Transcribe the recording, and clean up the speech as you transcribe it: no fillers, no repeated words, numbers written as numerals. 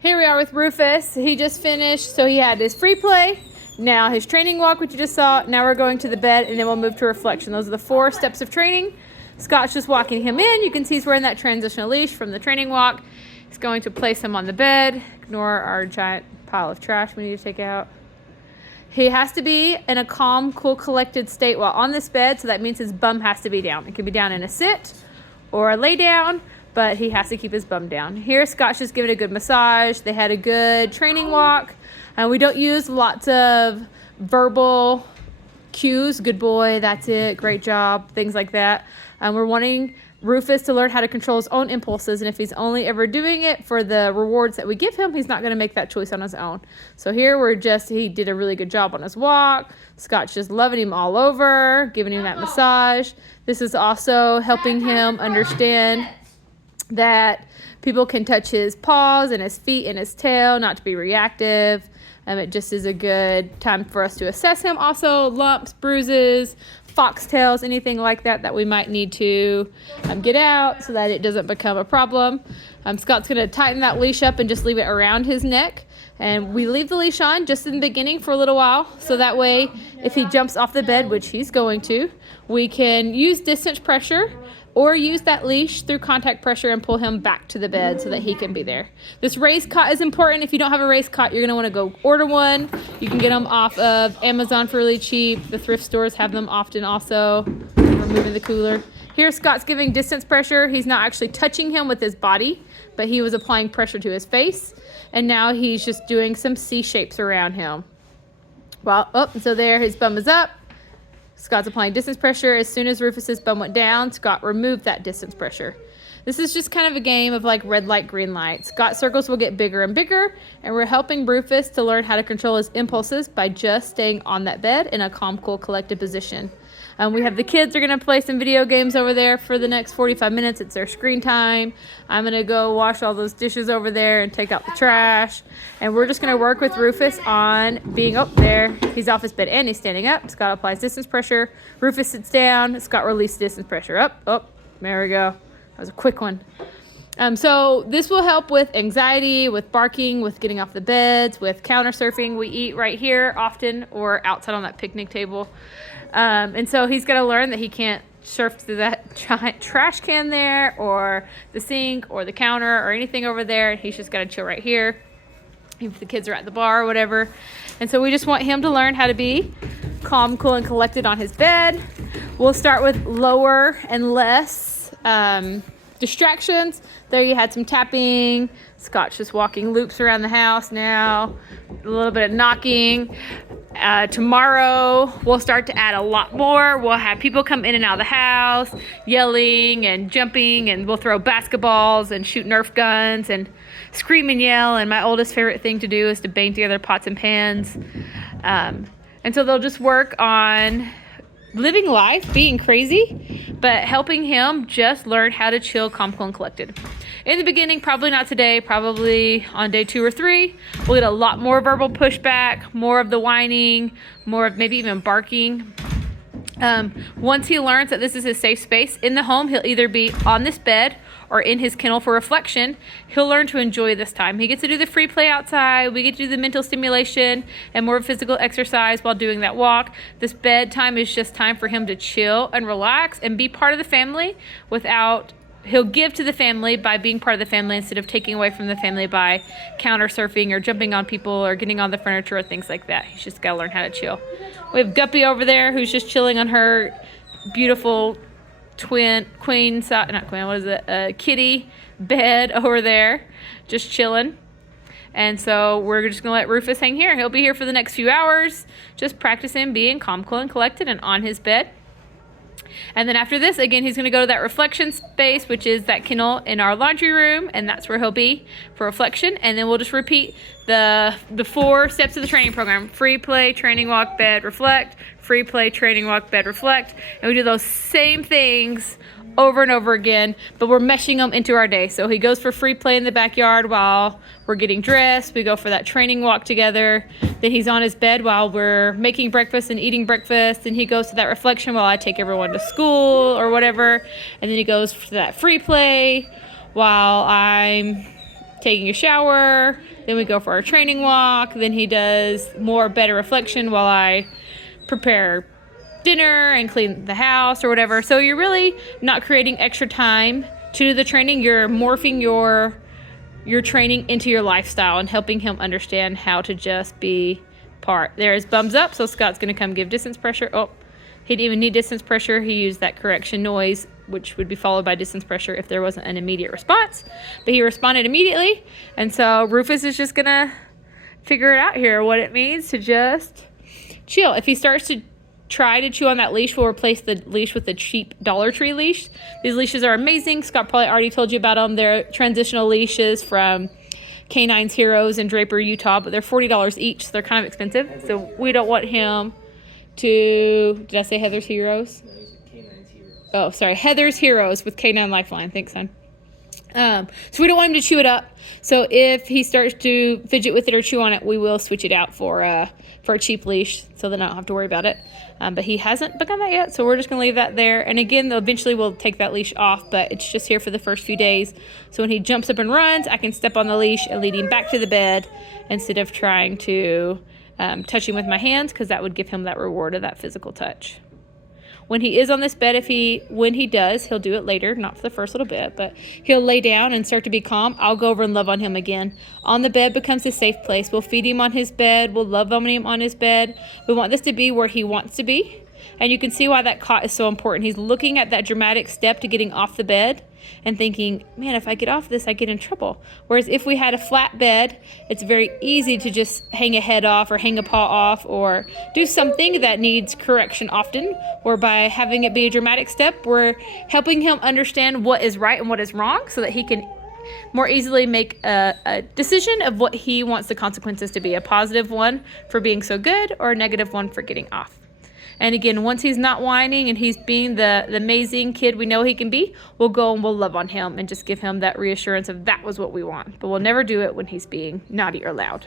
Here we are with Rufus. He just finished, so he had his free play, now his training walk, which you just saw. Now we're going to the bed, and then we'll move to reflection. Those are the 4 steps of training. Scott's just walking him in. You can see he's wearing that transitional leash from the training walk. He's going to place him on the bed. Ignore our giant pile of trash we need to take out. He has to be in a calm, cool, collected state while on this bed, so that means his bum has to be down. It can be down in a sit or a lay down, but he has to keep his bum down. Here, Scott's just giving a good massage. They had a good training walk. We don't use lots of verbal cues. Good boy, that's it, great job, things like that. We're wanting Rufus to learn how to control his own impulses, and if he's only ever doing it for the rewards that we give him, he's not going to make that choice on his own. So here he did a really good job on his walk. Scott's just loving him all over, giving him that massage. This is also helping him understand that people can touch his paws and his feet and his tail, not to be reactive. It just is a good time for us to assess him. Also, lumps, bruises, foxtails, anything like that we might need to get out so that it doesn't become a problem. Scott's going to tighten that leash up and just leave it around his neck. And we leave the leash on just in the beginning for a little while, so that way if he jumps off the bed, which he's going to, we can use distance pressure or use that leash through contact pressure and pull him back to the bed so that he can be there. This raised cot is important. If you don't have a raised cot, you're going to want to go order one. You can get them off of Amazon for really cheap. The thrift stores have them often also. Removing the cooler. Here, Scott's giving distance pressure. He's not actually touching him with his body, but he was applying pressure to his face. And now he's just doing some C shapes around him. So there, his bum is up. Scott's applying distance pressure. As soon as Rufus's bum went down, Scott removed that distance pressure. This is just kind of a game of like red light, green light. Scott circles will get bigger and bigger, and we're helping Rufus to learn how to control his impulses by just staying on that bed in a calm, cool, collected position. We have the kids are going to play some video games over there for the next 45 minutes. It's their screen time. I'm going to go wash all those dishes over there and take out the trash. And we're just going to work with Rufus on being, there. He's off his bed and he's standing up. Scott applies distance pressure. Rufus sits down. Scott releases distance pressure. There we go. That was a quick one. So this will help with anxiety, with barking, with getting off the beds, with counter surfing. We eat right here often or outside on that picnic table. And so he's got to learn that he can't surf through that giant trash can there or the sink or the counter or anything over there. He's just got to chill right here if the kids are at the bar or whatever. And so we just want him to learn how to be calm, cool, and collected on his bed. We'll start with lower and less distractions. There you had some tapping. Scott's just walking loops around the house now. A little bit of knocking. Tomorrow we'll start to add a lot more. We'll have people come in and out of the house yelling and jumping, and we'll throw basketballs and shoot Nerf guns and scream and yell. And my oldest favorite thing to do is to bang together pots and pans. And so they'll just work on living life, being crazy, but helping him just learn how to chill, calm, cool, and collected. In the beginning, probably not today, probably on day 2 or 3, we'll get a lot more verbal pushback, more of the whining, more of maybe even barking. Once he learns that this is his safe space in the home, he'll either be on this bed or in his kennel for reflection. He'll learn to enjoy this time. He gets to do the free play outside. We get to do the mental stimulation and more physical exercise while doing that walk. This bedtime is just time for him to chill and relax and be part of the family he'll give to the family by being part of the family instead of taking away from the family by counter surfing or jumping on people or getting on the furniture or things like that. He's just got to learn how to chill. We have Guppy over there who's just chilling on her beautiful kitty bed over there, just chilling. And so we're just going to let Rufus hang here. He'll be here for the next few hours, just practicing being calm, cool, and collected and on his bed. And then after this, again, he's going to go to that reflection space, which is that kennel in our laundry room, and that's where he'll be for reflection. And then we'll just repeat the 4 steps of the training program: free play, training, walk, bed, reflect, free play, training, walk, bed, reflect. And we do those same things over and over again, but we're meshing them into our day. So he goes for free play in the backyard while we're getting dressed. We go for that training walk together. Then he's on his bed while we're making breakfast and eating breakfast. And he goes to that reflection while I take everyone to school or whatever. And then he goes for that free play while I'm taking a shower, then we go for our training walk, then he does more better reflection while I prepare dinner and clean the house or whatever. So you're really not creating extra time to do the training. You're morphing your training into your lifestyle and helping him understand how to just be part. There's thumbs up, so Scott's going to come give distance pressure. Oh, he didn't even need distance pressure. He used that correction noise, which would be followed by distance pressure if there wasn't an immediate response. But he responded immediately, and so Rufus is just going to figure it out here, what it means to just chill. If he starts to try to chew on that leash, we'll replace the leash with the cheap Dollar Tree leash. These leashes are amazing. Scott probably already told you about them. They're transitional leashes from Canine's Heroes in Draper, Utah, but they're $40 each, so they're kind of expensive. So we don't want him to, did I say Heather's Heroes? No, he's with Canine's Heroes. Oh, sorry, Heather's Heroes with Canine Lifeline. Thanks, son. So we don't want him to chew it up. So if he starts to fidget with it or chew on it, we will switch it out for a cheap leash, so then I don't have to worry about it. But he hasn't begun that yet, so we're just gonna leave that there. And again, eventually we'll take that leash off, but it's just here for the first few days. So when he jumps up and runs, I can step on the leash and lead him back to the bed instead of trying to touch him with my hands, because that would give him that reward of that physical touch. When he is on this bed, when he does, he'll do it later, not for the first little bit, but he'll lay down and start to be calm. I'll go over and love on him again. On the bed becomes a safe place. We'll feed him on his bed. We'll love on him on his bed. We want this to be where he wants to be. And you can see why that cot is so important. He's looking at that dramatic step to getting off the bed and thinking, man, if I get off this, I get in trouble. Whereas if we had a flat bed, it's very easy to just hang a head off or hang a paw off or do something that needs correction often. Or by having it be a dramatic step, we're helping him understand what is right and what is wrong so that he can more easily make a decision of what he wants the consequences to be. A positive one for being so good or a negative one for getting off. And again, once he's not whining and he's being the amazing kid we know he can be, we'll go and we'll love on him and just give him that reassurance of that was what we want. But we'll never do it when he's being naughty or loud.